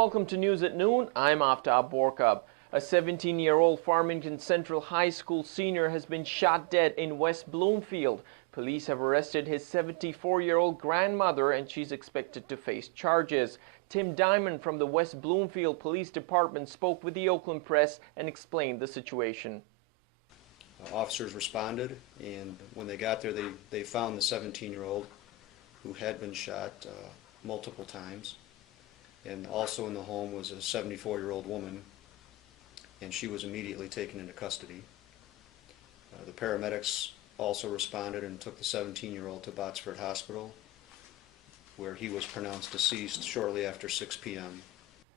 welcome to News at Noon. I'm Aftab Borkab. A 17-year-old Farmington Central High School senior has been shot dead in West Bloomfield. Police have arrested his 74-year-old grandmother and she's expected to face charges. Tim Diamond from the West Bloomfield Police Department spoke with the Oakland Press and explained the situation. Officers responded, and when they got there, they found the 17-year-old who had been shot multiple times. And also in the home was a 74-year-old woman, and she was immediately taken into custody. The paramedics also responded and took the 17-year-old to Botsford Hospital, where he was pronounced deceased shortly after 6 p.m.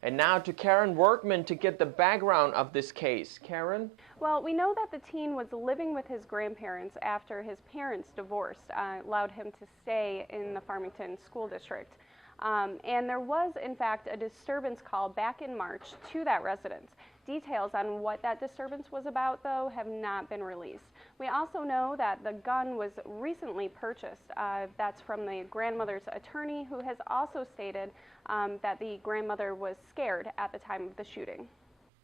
And now to Karen Workman to get the background of this case. Karen? Well, we know that the teen was living with his grandparents after his parents divorced, allowed him to stay in the Farmington School District. And there was, in fact, a disturbance call back in March to that residence. Details on what that disturbance was about, though, have not been released. We also know that the gun was recently purchased. That's from the grandmother's attorney, who has also stated that the grandmother was scared at the time of the shooting.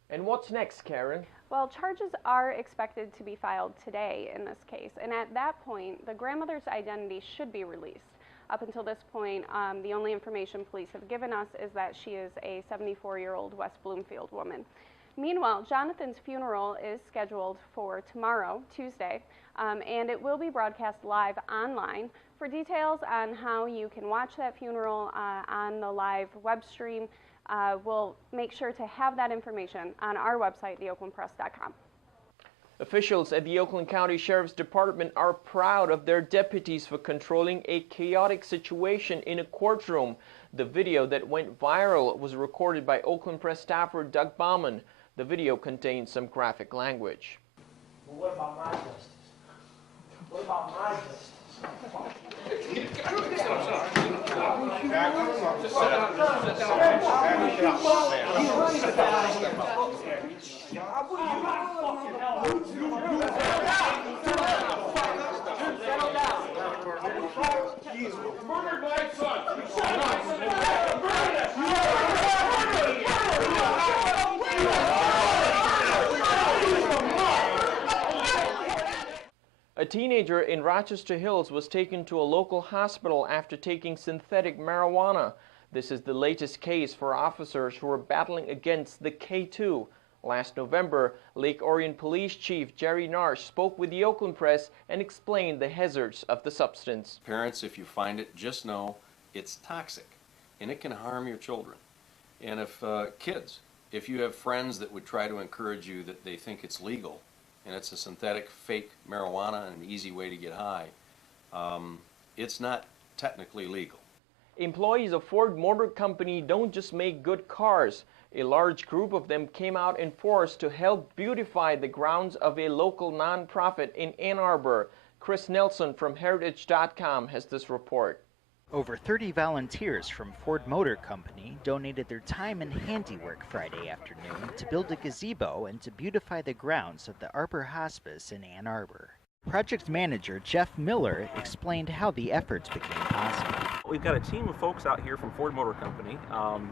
And what's next, Karen? Well, charges are expected to be filed today in this case, and at that point, the grandmother's identity should be released. Up until this point, the only information police have given us is that she is a 74-year-old West Bloomfield woman. Meanwhile, Jonathan's funeral is scheduled for tomorrow, Tuesday, and it will be broadcast live online. For details on how you can watch that funeral on the live web stream, we'll make sure to have that information on our website, theoaklandpress.com. Officials at the Oakland County Sheriff's Department are proud of their deputies for controlling a chaotic situation in a courtroom. The video that went viral was recorded by Oakland Press staffer Doug Bauman. The video contains some graphic language. Well, what about my justice? What about my justice? Murdered my son! A teenager in Rochester Hills was taken to a local hospital after taking synthetic marijuana. This is the latest case for officers who are battling against the K2. Last November, Lake Orion Police Chief Jerry Narsh spoke with the Oakland Press and explained the hazards of the substance. Parents, if you find it, just know it's toxic and it can harm your children. And if you have friends that would try to encourage you that they think it's legal and it's a synthetic fake marijuana and an easy way to get high, it's not technically legal. Employees of Ford Motor Company don't just make good cars. A large group of them came out in force to help beautify the grounds of a local nonprofit in Ann Arbor. Chris Nelson from Heritage.com has this report. Over 30 volunteers from Ford Motor Company donated their time and handiwork Friday afternoon to build a gazebo and to beautify the grounds of the Arbor Hospice in Ann Arbor. Project manager Jeff Miller explained how the efforts became possible. We've got a team of folks out here from Ford Motor Company.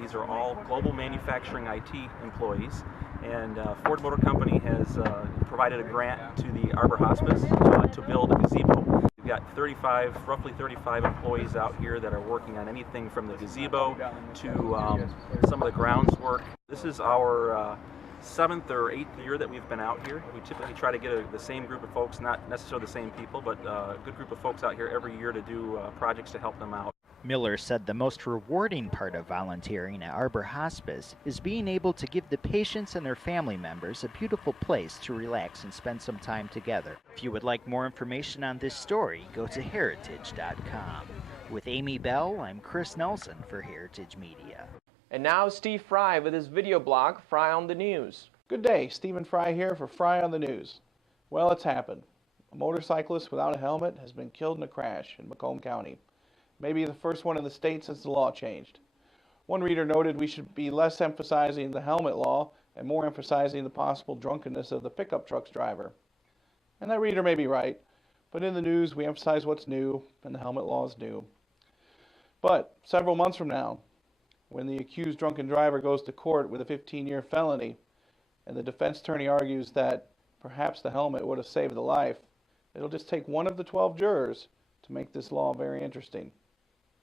These are all global manufacturing IT employees, and Ford Motor Company has provided a grant to the Arbor Hospice to build a gazebo. We've got roughly 35 employees out here that are working on anything from the gazebo to some of the grounds work. This is our 7th or 8th year that we've been out here. We typically try to get the same group of folks, not necessarily the same people, but a good group of folks out here every year to do projects to help them out. Miller said the most rewarding part of volunteering at Arbor Hospice is being able to give the patients and their family members a beautiful place to relax and spend some time together. If you would like more information on this story, go to Heritage.com. With Amy Bell, I'm Chris Nelson for Heritage Media. And now Steve Fry with his video blog, Fry on the News. Good day, Stephen Fry here for Fry on the News. Well, it's happened. A motorcyclist without a helmet has been killed in a crash in Macomb County. Maybe the first one in the state since the law changed. One reader noted we should be less emphasizing the helmet law and more emphasizing the possible drunkenness of the pickup truck's driver. And that reader may be right, but in the news we emphasize what's new, and the helmet law is new. But several months from now, When the accused drunken driver goes to court with a 15-year felony, and the defense attorney argues that perhaps the helmet would have saved the life, it'll just take one of the 12 jurors to make this law very interesting.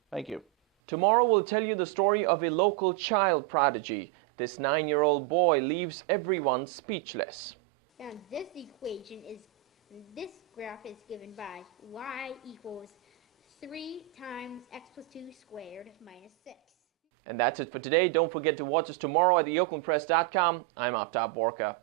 Thank you. Tomorrow we'll tell you the story of a local child prodigy. This 9-year-old boy leaves everyone speechless. Now this graph is given by y equals 3 times x plus 2 squared minus 6. And that's it for today. Don't forget to watch us tomorrow at theoaklandpress.com. I'm Aftab Borka.